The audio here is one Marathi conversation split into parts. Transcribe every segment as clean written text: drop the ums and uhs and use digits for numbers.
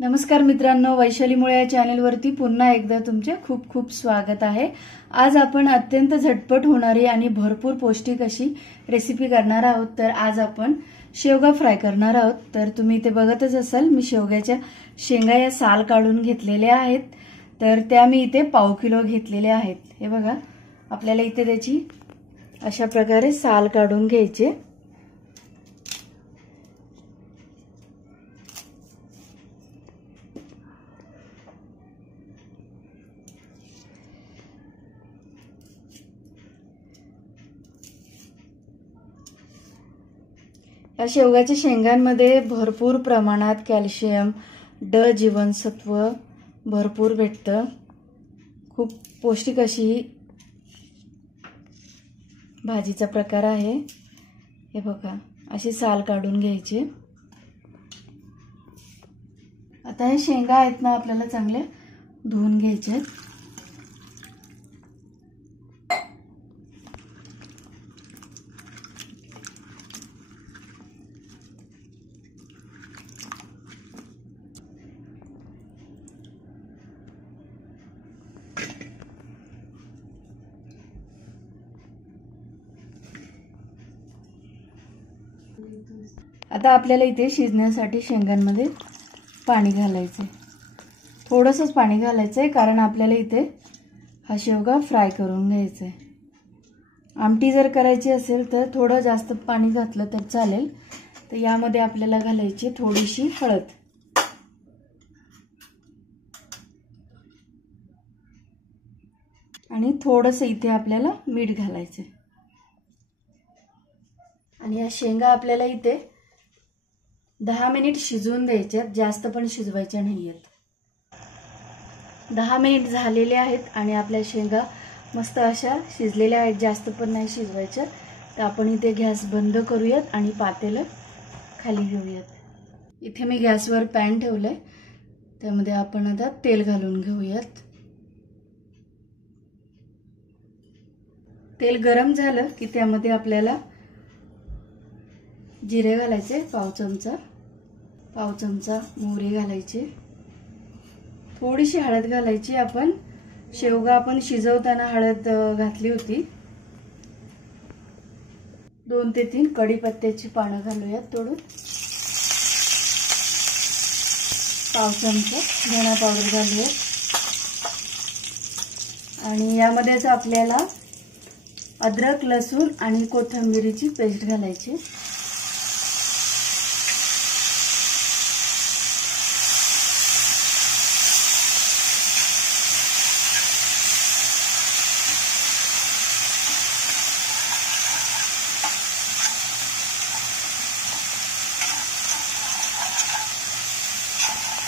नमस्कार मित्रांनो, वैशाली मुळे या चॅनलवरती पुन्हा एकदा तुमचे खूप खूप स्वागत आहे। आज आपण अत्यंत झटपट होणारी आणि भरपूर पौष्टिक अशी रेसिपी करणार आहोत। तर आज आपण शेवगा फ्राय करणार आहोत। तर तुम्ही इथे बघतच असाल, मी शेवग्याच्या शेंगा या साल काढून घेतलेल्या आहेत। तर त्या मी इथे पाव किलो घेतलेल्या आहेत। हे बघा, आपल्याला इथे त्याची अशा प्रकारे साल काढून घ्यायचे। या शेवगाच्या शेंगांमध्ये भरपूर प्रमाणात कॅल्शियम, ड जीवनसत्व भरपूर भेटतं। खूप पौष्टिक अशी भाजीचा प्रकार आहे। हे बघा, अशी साल काढून घ्यायची। आता हे शेंगा आहेत ना, आपल्याला चांगले धुवून घ्यायचे। आता आपल्याला इथे शिजण्यासाठी शेंगांमध्ये पाणी घालायचे। थोडंसंच पाणी घालायचंय, कारण आपल्याला इथे हा शेवगा फ्राय करून घ्यायचा आहे। आमटी जर करायची असेल तर थोडं जास्त पाणी घातलं तर चालेल। तर यामध्ये आपल्याला घालायची थोडीशी हळद आणि थोडंसं इथे आपल्याला मीठ घालायचं। आणि या शेंगा आपल्याला इथे 10 मिनिट शिजवून द्यायच्यात, जास्त पण शिजवायच्या नाहीयेत। 10 मिनिट झालेले आहेत आणि आपल्या शेंगा मस्त अशा शिजलेल्या आहेत, जास्त पण नाही शिजवायच्या। तर आपण इथे गॅस बंद करूयात आणि पातेलं खाली घेऊयात। इथे मी गॅसवर पॅन ठेवलंय, त्यामध्ये आपण आता तेल घालून घेऊयात। तेल गरम झालं की त्यामध्ये आपल्याला जिरे घालायचे, पाव चमचा मोहरी घालायची, थोडीशी हळद घालायची। आपण शेवगा शिजवताना हळद घातली होती। 2 ते 3 कढीपत्त्याची पानं घालूयात तोडून। पाव चमचा धना पावडर घालूयात आणि यामध्येच आपल्याला अद्रक, लसूण आणि कोथिंबीरीची पेस्ट घालायची।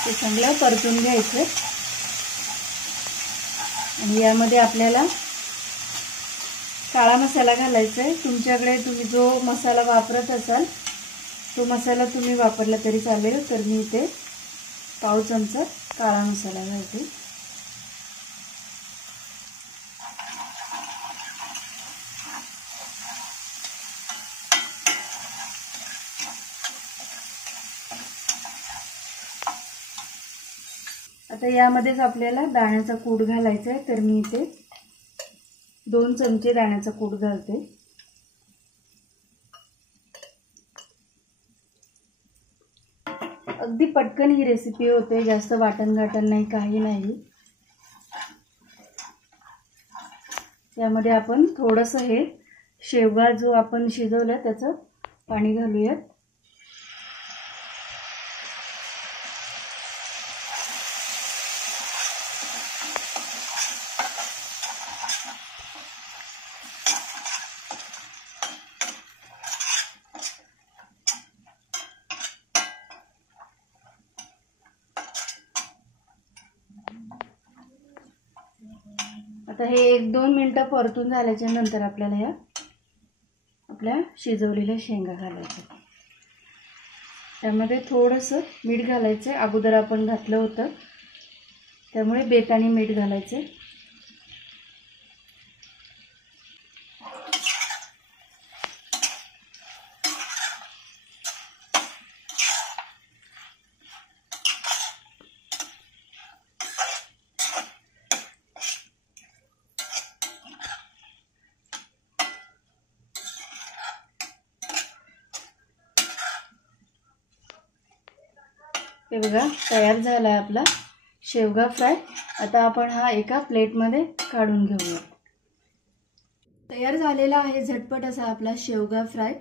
ते चांगलं परतून घ्यायचं आणि यामध्ये आपल्याला काळा मसाला घालायचा आहे। तुमच्याकडे तुम्ही जो मसाला वापरत असाल तो मसाला तुम्ही वापरला तरी चालेल। तर मी इथे पाव चमचा काळा मसाला घालते। आता यामध्येच आपल्याला दाण्याचा कूट घालायचा आहे। तर मी इथे 2 चमचे दाण्याचा कूट घालते। अगदी पटकन ही रेसिपी होते, जास्त वाटण घाटण नाही, काही नाही। त्यामध्ये आपण थोडंसं हे शेवगा जो आपण शिजवला त्याचं पाणी घालूयात। आता हे 1-2 मिनिटं परतून झाल्याच्या नंतर आपल्याला या आपल्या शिजवलेल्या शेंगा घालायच्या। त्यामध्ये थोडंसं मीठ घालायचं, अगोदर आपण घातलं होतं त्यामुळे बेताने मीठ घालायचं। हे बघा तयार झाला आहे आपला शेवगा फ्राय। आता आपण हा एका प्लेटमध्ये काढून घेऊया। तयार झालेला आहे झटपट असा आपला शेवगा फ्राय।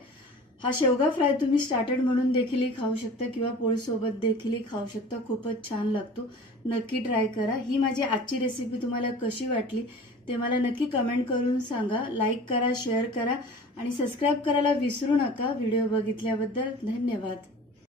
हा शेवगा फ्राय तुम्ही स्टार्टर म्हणून देखील खाऊ शकता किंवा पोळीसोबत देखील खाऊ शकता। खूपच छान लागतो, नक्की ट्राय करा। ही माझी आजची रेसिपी तुम्हाला कशी वाटली ते मला नक्की कमेंट करून सांगा। लाईक करा, शेअर करा आणि सबस्क्राइब करायला विसरू नका। व्हिडिओ बघितल्याबद्दल धन्यवाद।